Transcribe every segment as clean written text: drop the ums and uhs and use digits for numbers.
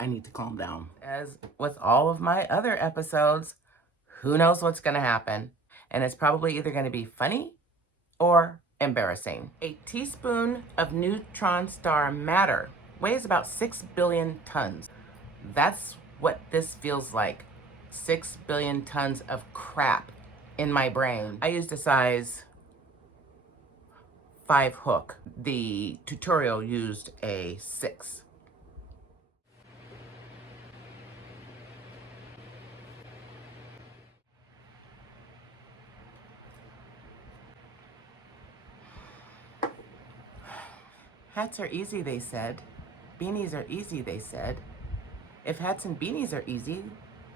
I need to calm down. As with all of my other episodes, who knows what's going to happen? And it's probably either going to be funny or embarrassing. A teaspoon of neutron star matter weighs about 6 billion tons. That's what this feels like. 6 billion tons of crap in my brain. I used a size 5 hook. The tutorial used a 6. Hats are easy, they said. Beanies are easy, they said. If hats and beanies are easy,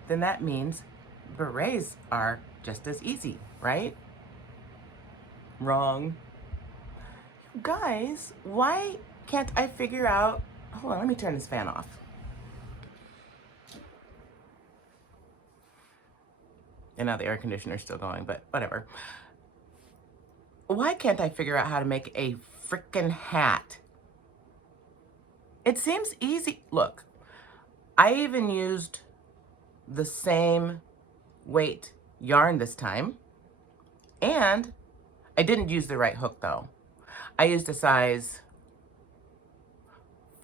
then that means berets are just as easy, right? Wrong. Guys, why can't I figure out... Hold on, let me turn this fan off. And now the air conditioner's still going, but whatever. Why can't I figure out how to make a frickin' hat? It seems easy. Look, I even used the same weight yarn this time, and I didn't use the right hook though. I used a size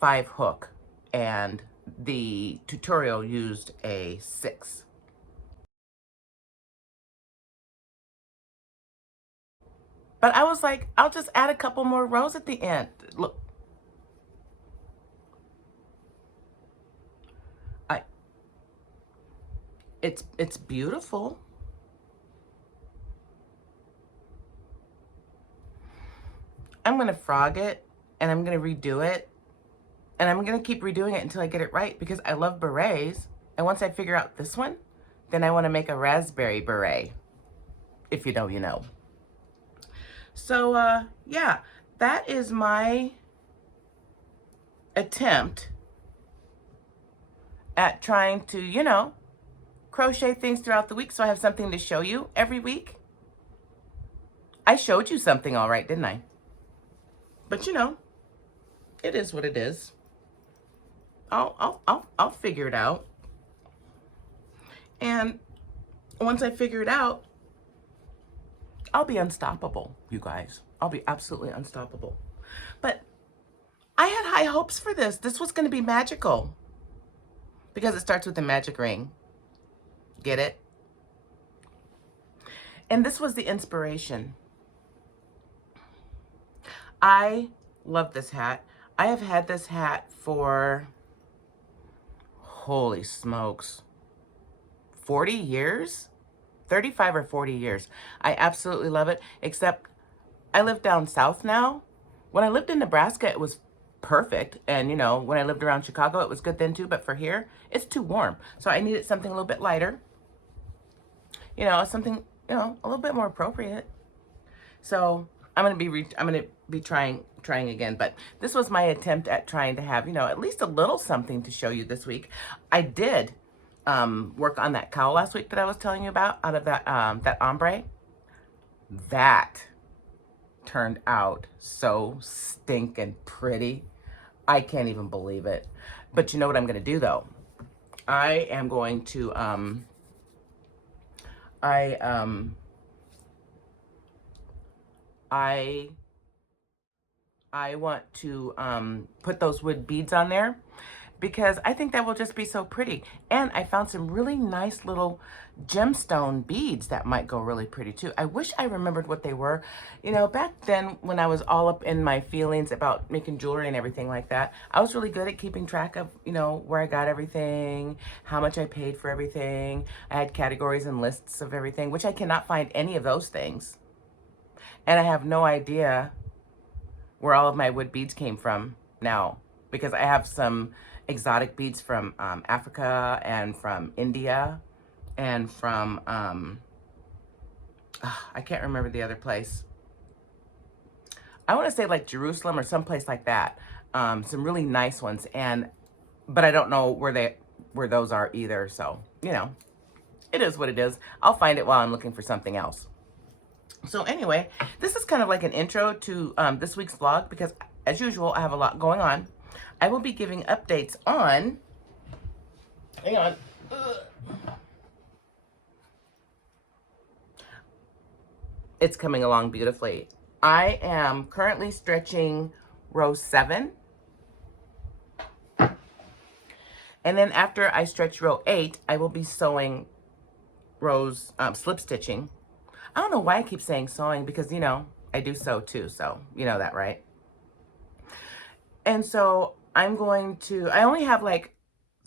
5 hook, and the tutorial used a 6. But I was like, I'll just add a couple more rows at the end. Look. It's beautiful. I'm gonna frog it, and I'm gonna redo it, and I'm gonna keep redoing it until I get it right, because I love berets, and once I figure out this one, then I want to make a raspberry beret. If you know, you know. So yeah, that is my attempt at trying to, you know, crochet things throughout the week so I have something to show you every week. I showed you something all right, didn't I? But you know, it is what it is. I'll figure it out. And once I figure it out, I'll be unstoppable, you guys. I'll be absolutely unstoppable. But I had high hopes for this. This was going to be magical because it starts with a magic ring. Get it? And this was the inspiration. I love this hat. I have had this hat for, holy smokes, 40 years? 35 or 40 years. I absolutely love it, except I live down south now. When I lived in Nebraska, it was perfect. And, you know, when I lived around Chicago, it was good then too. But for here, it's too warm. So I needed something a little bit lighter. You know, something, you know, a little bit more appropriate. So I'm gonna be trying again. But this was my attempt at trying to have, you know, at least a little something to show you this week. I did work on that cowl last week that I was telling you about, out of that that ombre. That turned out so stinking pretty. I can't even believe it. But you know what I'm gonna do though? I am going to I want to put those wood beads on there because I think that will just be so pretty. And I found some really nice little gemstone beads that might go really pretty too. I wish I remembered what they were. You know, back then when I was all up in my feelings about making jewelry and everything like that, I was really good at keeping track of, you know, where I got everything, how much I paid for everything. I had categories and lists of everything, which I cannot find any of those things. And I have no idea where all of my wood beads came from now, because I have some exotic beads from Africa and from India and from, I can't remember the other place. I want to say like Jerusalem or someplace like that. Some really nice ones, but I don't know where those are either. So, you know, it is what it is. I'll find it while I'm looking for something else. So anyway, this is kind of like an intro to this week's vlog because, as usual, I have a lot going on. I will be giving updates on Hang on. Ugh. It's coming along beautifully. I am currently stretching row 7. And then after I stretch row 8, I will be sewing rows, slip stitching. I don't know why I keep saying sewing because, you know, I do sew too. So you know that, right? And so I'm going to, I only have like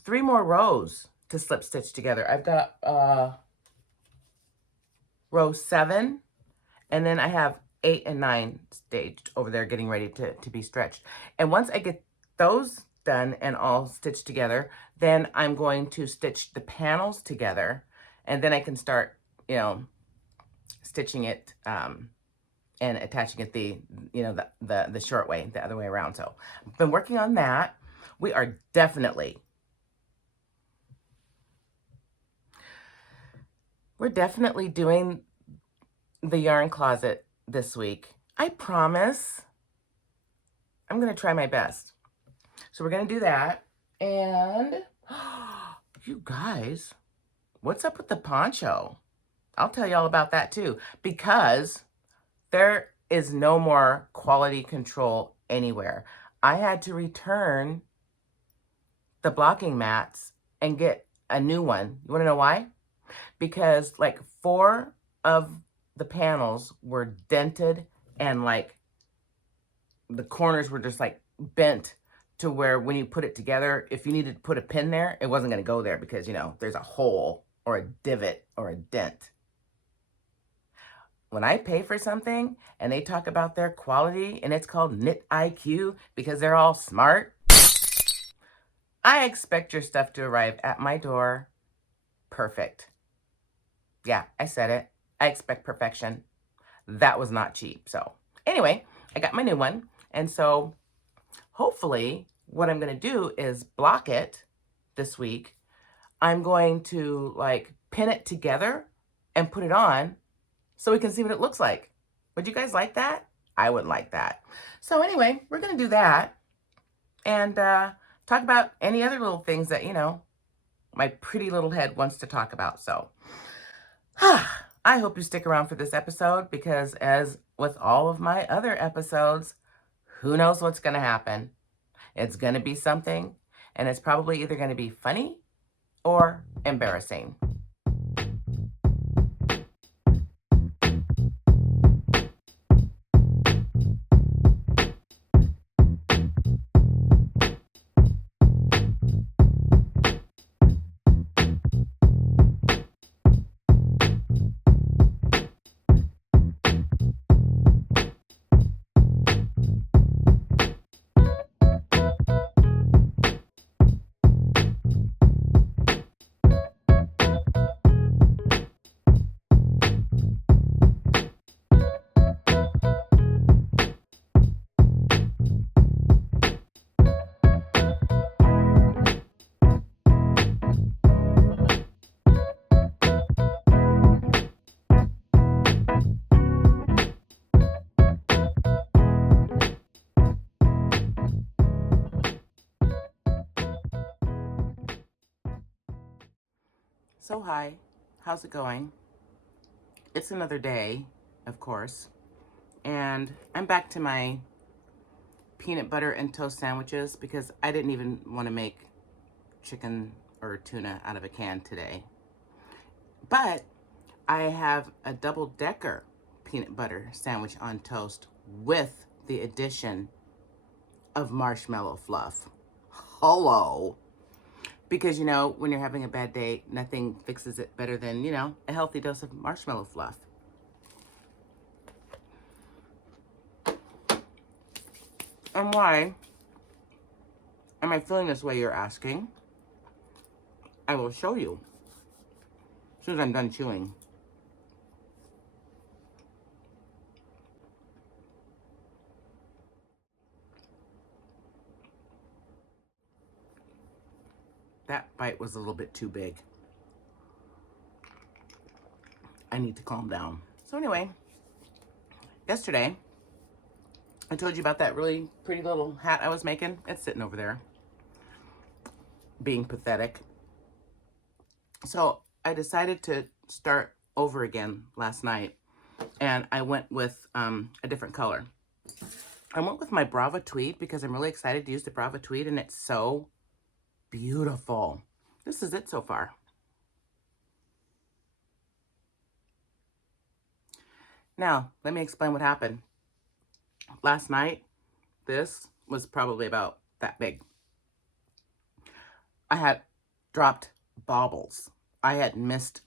3 more rows to slip stitch together. I've got row 7, and then I have 8 and 9 staged over there getting ready to be stretched. And once I get those done and all stitched together, then I'm going to stitch the panels together, and then I can start, you know, stitching it and attaching it the, you know, the short way, the other way around. So I've been working on that. We are we're definitely doing the yarn closet this week. I promise. I'm going to try my best. So we're going to do that. And you guys, what's up with the poncho? I'll tell you all about that too, because there is no more quality control anywhere. I had to return the blocking mats and get a new one. You want to know why? Because like 4 of the panels were dented, and like the corners were just like bent to where when you put it together, if you needed to put a pin there, it wasn't going to go there because, you know, there's a hole or a divot or a dent. When I pay for something and they talk about their quality and it's called Knit IQ because they're all smart, I expect your stuff to arrive at my door perfect. Yeah, I said it. I expect perfection. That was not cheap. So anyway, I got my new one. And so hopefully what I'm going to do is block it this week. I'm going to like pin it together and put it on so we can see what it looks like. Would you guys like that? I would like that. So anyway, we're going to do that and talk about any other little things that, you know, my pretty little head wants to talk about. So I hope you stick around for this episode because as with all of my other episodes, who knows what's going to happen? It's going to be something, and it's probably either going to be funny or embarrassing. So hi, how's it going? It's another day, of course, and I'm back to my peanut butter and toast sandwiches because I didn't even want to make chicken or tuna out of a can today. But I have a double-decker peanut butter sandwich on toast with the addition of marshmallow fluff. Hello. Because, you know, when you're having a bad day, nothing fixes it better than, you know, a healthy dose of marshmallow fluff. And why am I feeling this way, you're asking? I will show you as soon as I'm done chewing. That bite was a little bit too big. I need to calm down. So anyway, yesterday, I told you about that really pretty little hat I was making. It's sitting over there, being pathetic. So I decided to start over again last night, and I went with a different color. I went with my Brava Tweed because I'm really excited to use the Brava Tweed, and it's so beautiful. This is it so far. Now, let me explain what happened. Last night, this was probably about that big. I had dropped baubles. I had missed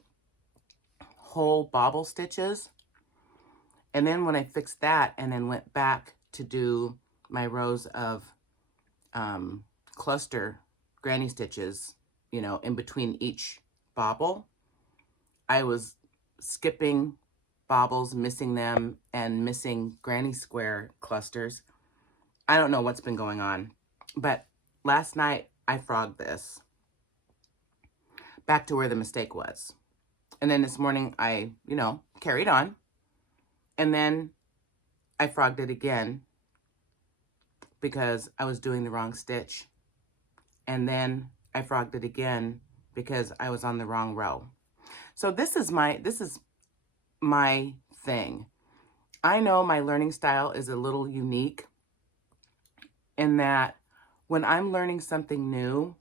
whole bauble stitches. And then when I fixed that and then went back to do my rows of cluster granny stitches, you know, in between each bauble, I was skipping baubles, missing them, and missing granny square clusters. I don't know what's been going on, but last night I frogged this back to where the mistake was. And then this morning I, you know, carried on, and then I frogged it again because I was doing the wrong stitch. And then I frogged it again because I was on the wrong row. So this is my thing. I know my learning style is a little unique in that when I'm learning something new,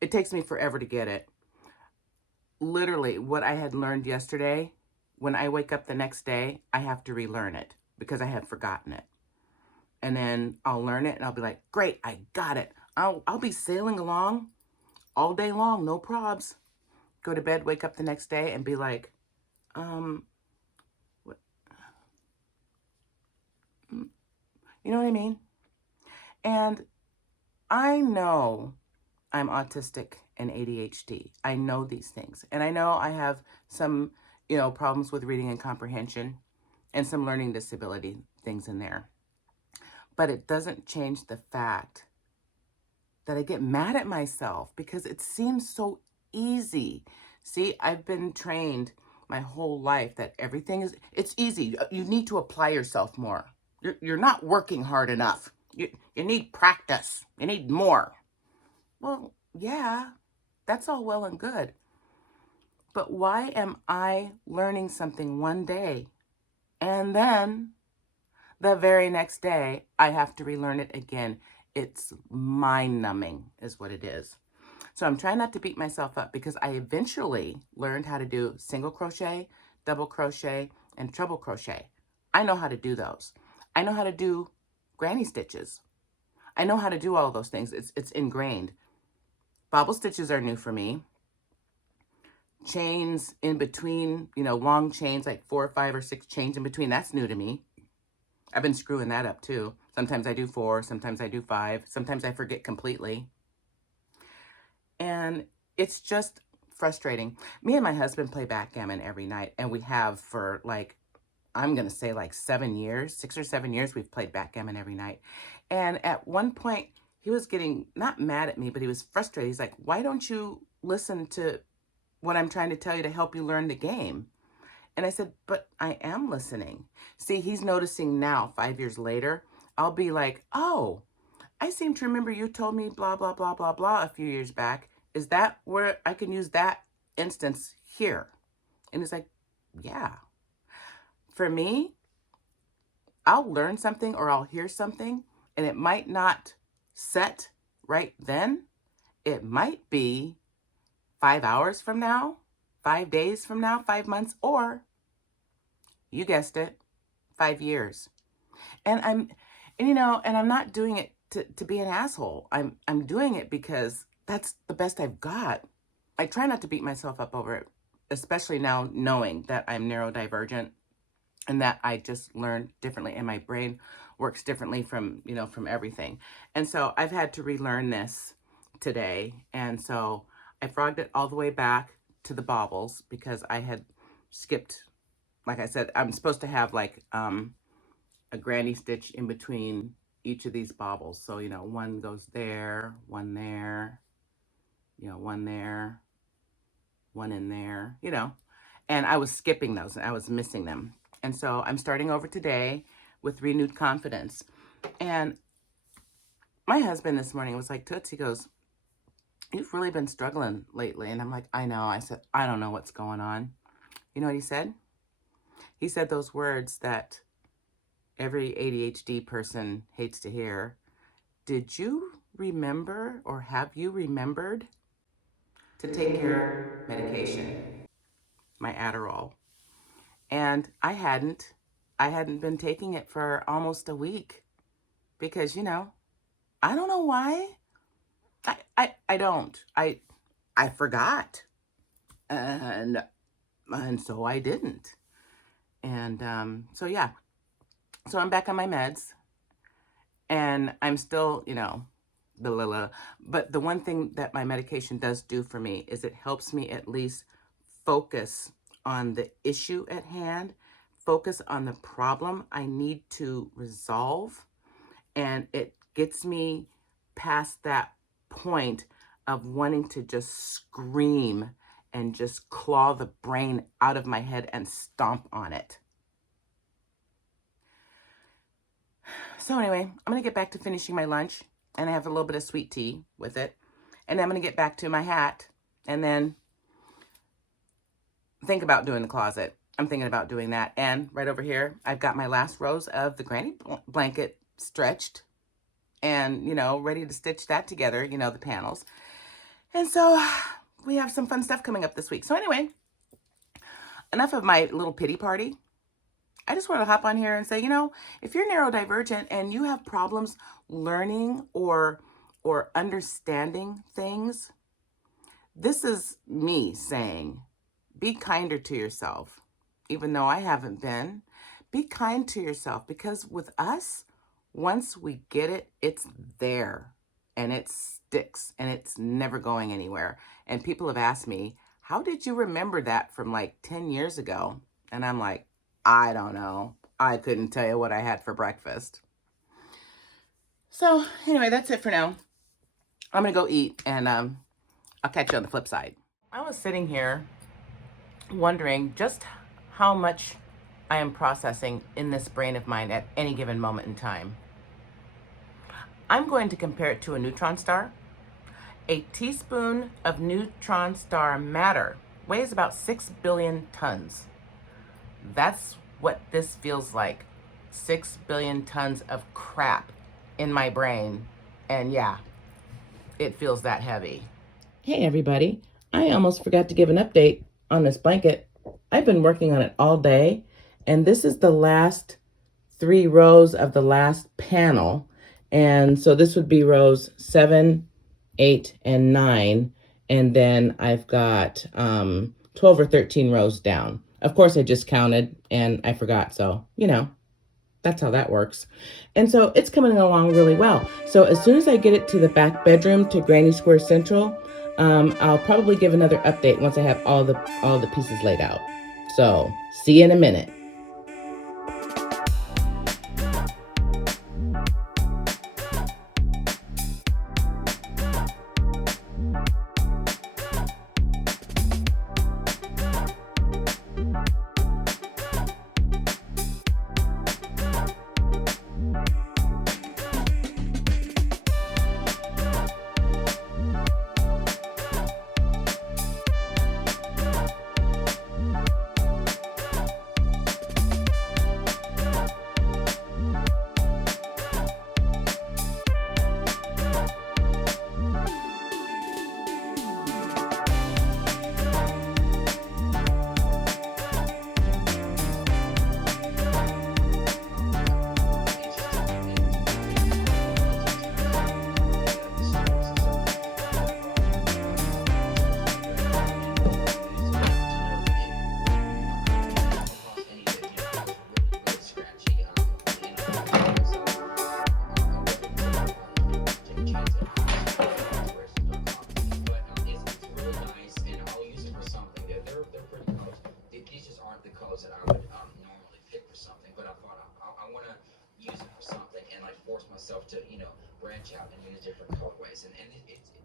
it takes me forever to get it. Literally, what I had learned yesterday, when I wake up the next day, I have to relearn it because I had forgotten it. And then I'll learn it and I'll be like, great, I got it. I'll be sailing along all day long, no probs. Go to bed, wake up the next day and be like, what? You know what I mean? And I know I'm autistic and ADHD. I know these things. And I know I have some, you know, problems with reading and comprehension and some learning disability things in there. But it doesn't change the fact that I get mad at myself because it seems so easy. See, I've been trained my whole life that it's easy. You need to apply yourself more. You're not working hard enough. You need practice. You need more. Well, yeah, that's all well and good. But why am I learning something one day and then the very next day I have to relearn it again? It's mind-numbing is what it is. So I'm trying not to beat myself up because I eventually learned how to do single crochet, double crochet, and treble crochet. I know how to do those. I know how to do granny stitches. I know how to do all those things. It's ingrained. Bobble stitches are new for me. Chains in between, you know, long chains, like 4 or 5 or 6 chains in between, that's new to me. I've been screwing that up too. Sometimes I do 4, sometimes I do 5, sometimes I forget completely. And it's just frustrating. Me and my husband play backgammon every night, and we have for like, I'm going to say like 7 years, 6 or 7 years, we've played backgammon every night. And at one point, he was getting, not mad at me, but he was frustrated. He's like, why don't you listen to what I'm trying to tell you to help you learn the game? And I said, but I am listening. See, he's noticing now, 5 years later, I'll be like, oh, I seem to remember you told me blah, blah, blah, blah, blah a few years back. Is that where I can use that instance here? And he's like, yeah. For me, I'll learn something or I'll hear something and it might not set right then. It might be 5 hours from now, 5 days from now, 5 months, or you guessed it, 5 years. And I'm not doing it to be an asshole. I'm doing it because that's the best I've got. I try not to beat myself up over it, especially now knowing that I'm neurodivergent and that I just learn differently and my brain works differently from everything. And so I've had to relearn this today. And so I frogged it all the way back to the baubles because I had skipped, like I said, I'm supposed to have like a granny stitch in between each of these baubles. So, one goes there, one there, one there, one in there, and I was skipping those and I was missing them. And so I'm starting over today with renewed confidence. And my husband this morning was like, Toots, he goes, you've really been struggling lately. And I'm like, I know. I said, I don't know what's going on. You know what he said? He said those words that every ADHD person hates to hear. Did you remember, or have you remembered to take your medication, my Adderall? And I hadn't. I hadn't been taking it for almost a week because, I don't know why. I don't. I forgot. And so I didn't. And so yeah. So I'm back on my meds and I'm still, but the one thing that my medication does do for me is it helps me at least focus on the issue at hand, focus on the problem I need to resolve, and it gets me past that point of wanting to just scream and just claw the brain out of my head and stomp on it. So anyway, I'm going to get back to finishing my lunch, and I have a little bit of sweet tea with it. And I'm going to get back to my hat and then think about doing the closet. I'm thinking about doing that. And right over here, I've got my last rows of the granny blanket stretched and, ready to stitch that together, the panels. And so we have some fun stuff coming up this week. So anyway, enough of my little pity party. I just want to hop on here and say, if you're neurodivergent and you have problems learning or understanding things, this is me saying, be kinder to yourself. Even though I haven't been, be kind to yourself, because with us, once we get it, it's there and it sticks and it's never going anywhere. And people have asked me, how did you remember that from like 10 years ago? And I'm like, I don't know. I couldn't tell you what I had for breakfast. So anyway, that's it for now. I'm going to go eat, and I'll catch you on the flip side. I was sitting here wondering just how much I am processing in this brain of mine at any given moment in time. I'm going to compare it to a neutron star. A teaspoon of neutron star matter weighs about 6 billion tons. That's what this feels like. 6 billion tons of crap in my brain. And yeah, it feels that heavy. Hey everybody, I almost forgot to give an update on this blanket. I've been working on it all day, and this is the last 3 rows of the last panel. And so this would be rows 7, 8, and 9. And then I've got 12 or 13 rows down. Of course, I just counted and I forgot. So, that's how that works. And so it's coming along really well. So as soon as I get it to the back bedroom to Granny Square Central, I'll probably give another update once I have all the pieces laid out. So see you in a minute.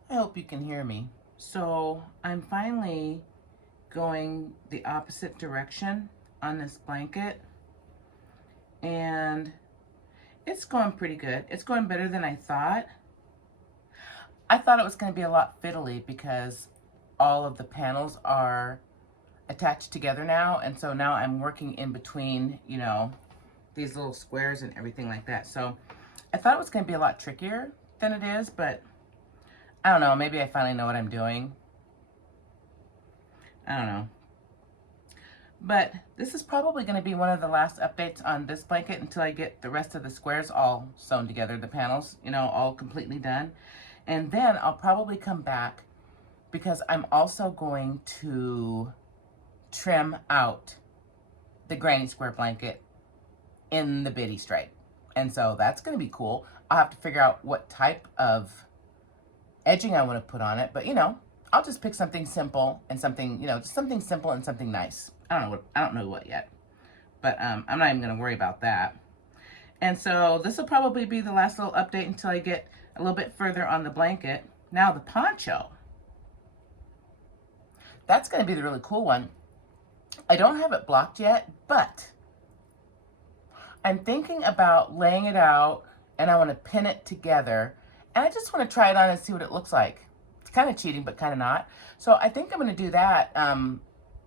I hope you can hear me. So I'm finally going the opposite direction on this blanket, and it's going pretty good. It's going better than I thought. I thought it was going to be a lot fiddly because all of the panels are attached together now, and so now I'm working in between, you know, these little squares and everything like that. So I thought it was going to be a lot trickier than it is, but I don't know, maybe I finally know what I'm doing. I don't know. But this is probably going to be one of the last updates on this blanket until I get the rest of the squares all sewn together, the panels, you know, all completely done. And then I'll probably come back because I'm also going to trim out the granny square blanket in the bitty stripe. And so that's going to be cool. I'll have to figure out what type of edging I want to put on it, but you know, I'll just pick something simple and something, you know, just something simple and something nice. I don't know what yet, but I'm not even going to worry about that. And so this will probably be the last little update until I get a little bit further on the blanket. Now the poncho. That's going to be the really cool one. I don't have it blocked yet, but I'm thinking about laying it out and I want to pin it together. And I just want to try it on and see what it looks like. It's kind of cheating, but kind of not. So I think I'm going to do that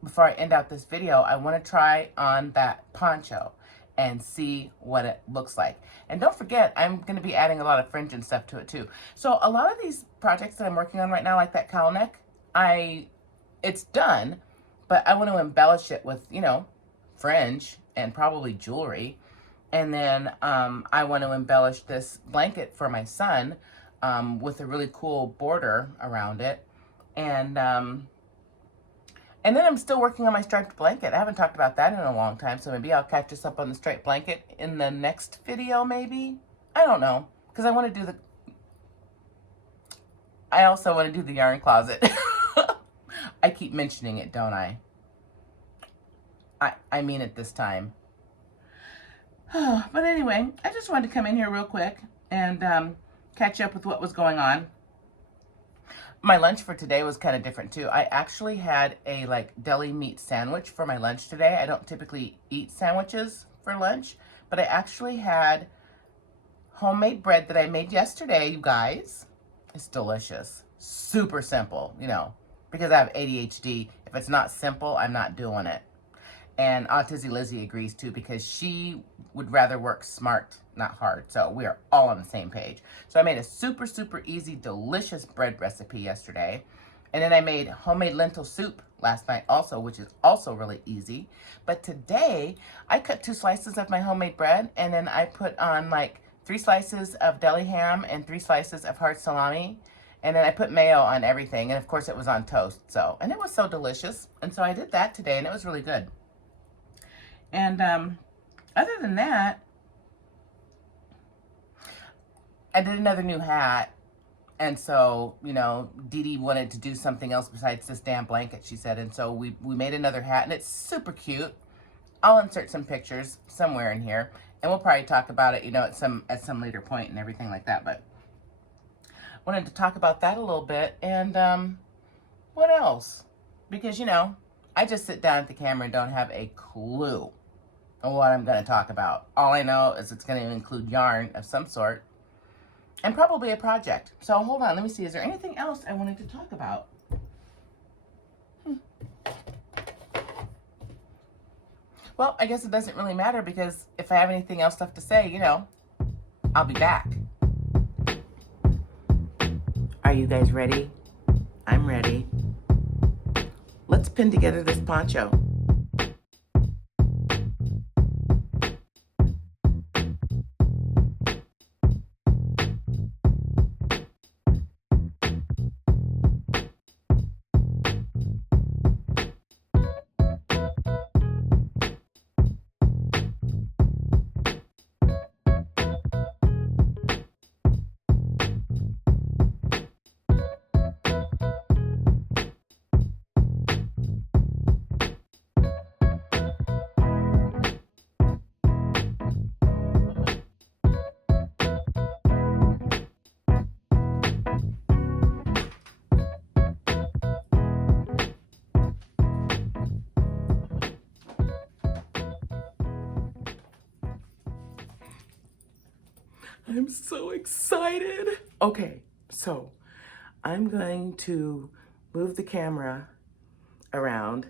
before I end out this video. I want to try on that poncho and see what it looks like. And don't forget, I'm going to be adding a lot of fringe and stuff to it too. So a lot of these projects that I'm working on right now, like that cowl neck, it's done, but I want to embellish it with, you know, fringe and probably jewelry. And then I want to embellish this blanket for my son with a really cool border around it. And then I'm still working on my striped blanket. I haven't talked about that in a long time, so maybe I'll catch us up on the striped blanket in the next video, maybe? I don't know, because I want to do I also want to do the yarn closet. I keep mentioning it, don't I? I mean it this time. But anyway, I just wanted to come in here real quick and catch up with what was going on. My lunch for today was kind of different too. I actually had a like deli meat sandwich for my lunch today. I don't typically eat sandwiches for lunch, but I actually had homemade bread that I made yesterday, you guys. It's delicious. Super simple, you know, because I have ADHD. If it's not simple, I'm not doing it. And Autistic Lizzie agrees too, because she would rather work smart, not hard. So we are all on the same page. So I made a super, super easy, delicious bread recipe yesterday. And then I made homemade lentil soup last night also, which is also really easy. But today, I cut 2 slices of my homemade bread, and then I put on like 3 slices of deli ham and 3 slices of hard salami. And then I put mayo on everything. And of course, it was on toast. And it was so delicious. And so I did that today, and it was really good. And other than that, I did another new hat. And so, you know, Dee Dee wanted to do something else besides this damn blanket, she said. And so we made another hat, and it's super cute. I'll insert some pictures somewhere in here, and we'll probably talk about it, you know, at some later point and everything like that. But wanted to talk about that a little bit. And what else? Because, you know, I just sit down at the camera and don't have a clue what I'm going to talk about. All I know is it's going to include yarn of some sort and probably a project. So hold on, let me see. Is there anything else I wanted to talk about? Well, I guess it doesn't really matter, because if I have anything else left to say, you know, I'll be back. Are you guys ready? I'm ready. Let's pin together this poncho. I'm so excited. Okay, so I'm going to move the camera around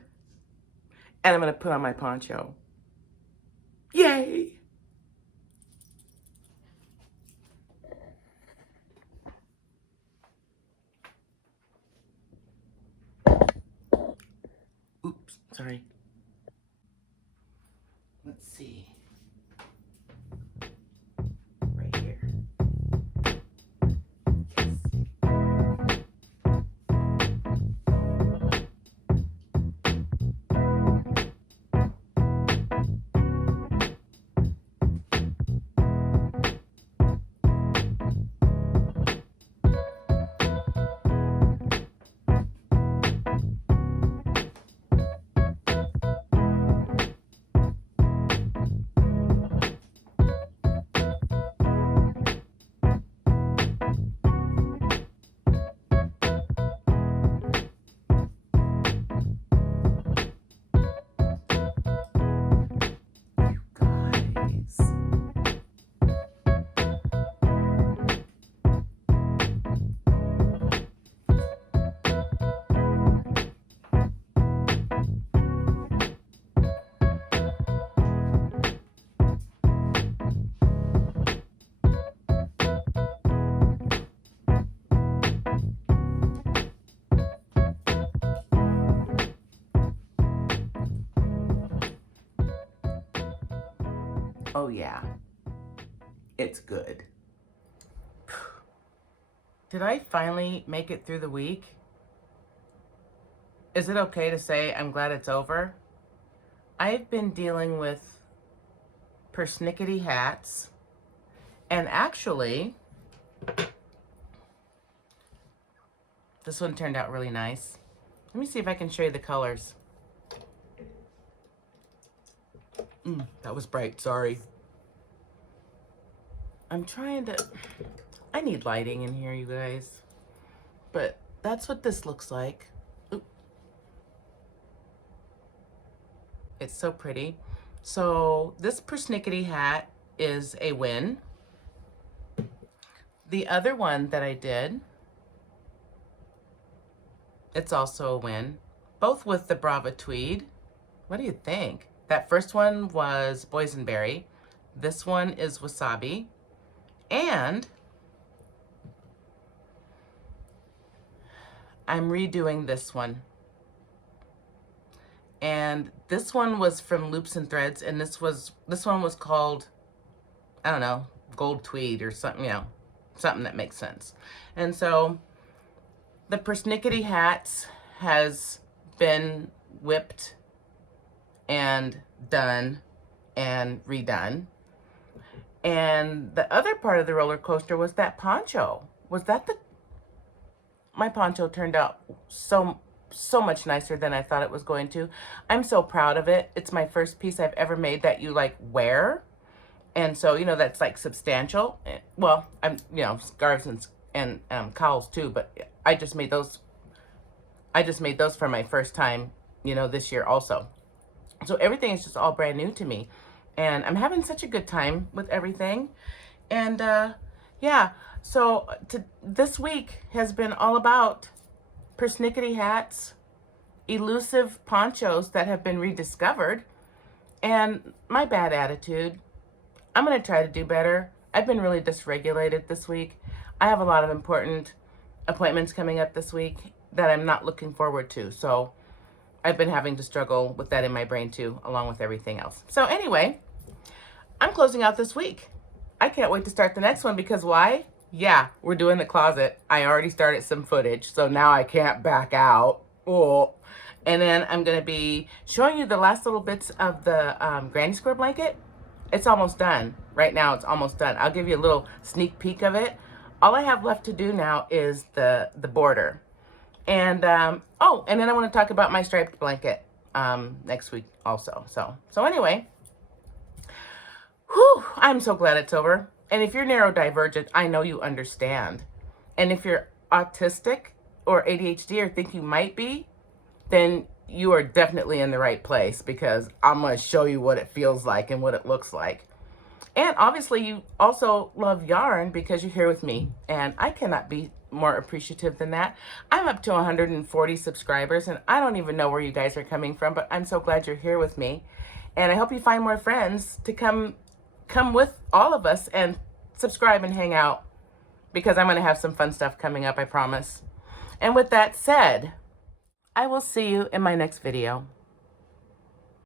and I'm going to put on my poncho. Yay! Oops, sorry. Let's see. Right here. Oh yeah, it's good. Did I finally make it through the week? Is it okay to say I'm glad it's over? I've been dealing with Persnickety hats, and actually, this one turned out really nice. Let me see if I can show you the colors. That was bright, sorry. I'm trying to, I need lighting in here, you guys. But that's what this looks like. Oop. It's so pretty. So this Persnickety hat is a win. The other one that I did, it's also a win. Both with the Brava tweed. What do you think? That first one was boysenberry. This one is wasabi. And I'm redoing this one. And this one was from Loops and Threads, and this one was called, I don't know, gold tweed or something, you know, something that makes sense. And so the Persnickety hats has been whipped and done and redone. And the other part of the roller coaster was that poncho. My poncho turned out so much nicer than I thought it was going to. I'm so proud of it. It's my first piece I've ever made that you like wear. And so, you know, that's like substantial. Well, I'm, you know, scarves and cowls too, but I just made those for my first time, you know, this year also. So everything is just all brand new to me. And I'm having such a good time with everything. And yeah, so this week has been all about Persnickety hats, Elusive ponchos that have been rediscovered, and my bad attitude. I'm going to try to do better. I've been really dysregulated this week. I have a lot of important appointments coming up this week that I'm not looking forward to. So I've been having to struggle with that in my brain too, along with everything else. So anyway, I'm closing out this week. I can't wait to start the next one because why? Yeah, we're doing the closet. I already started some footage, so now I can't back out. Oh. And then I'm going to be showing you the last little bits of the granny square blanket. It's almost done. Right now, it's almost done. I'll give you a little sneak peek of it. All I have left to do now is the border. And, oh, and then I want to talk about my striped blanket next week also. So anyway, whew, I'm so glad it's over. And if you're neurodivergent, I know you understand. And if you're autistic or ADHD or think you might be, then you are definitely in the right place because I'm going to show you what it feels like and what it looks like. And obviously you also love yarn because you're here with me and I cannot be more appreciative than that. I'm up to 140 subscribers, and I don't even know where you guys are coming from, but I'm so glad you're here with me. And I hope you find more friends to come with all of us and subscribe and hang out, because I'm going to have some fun stuff coming up, I promise. And with that said, I will see you in my next video.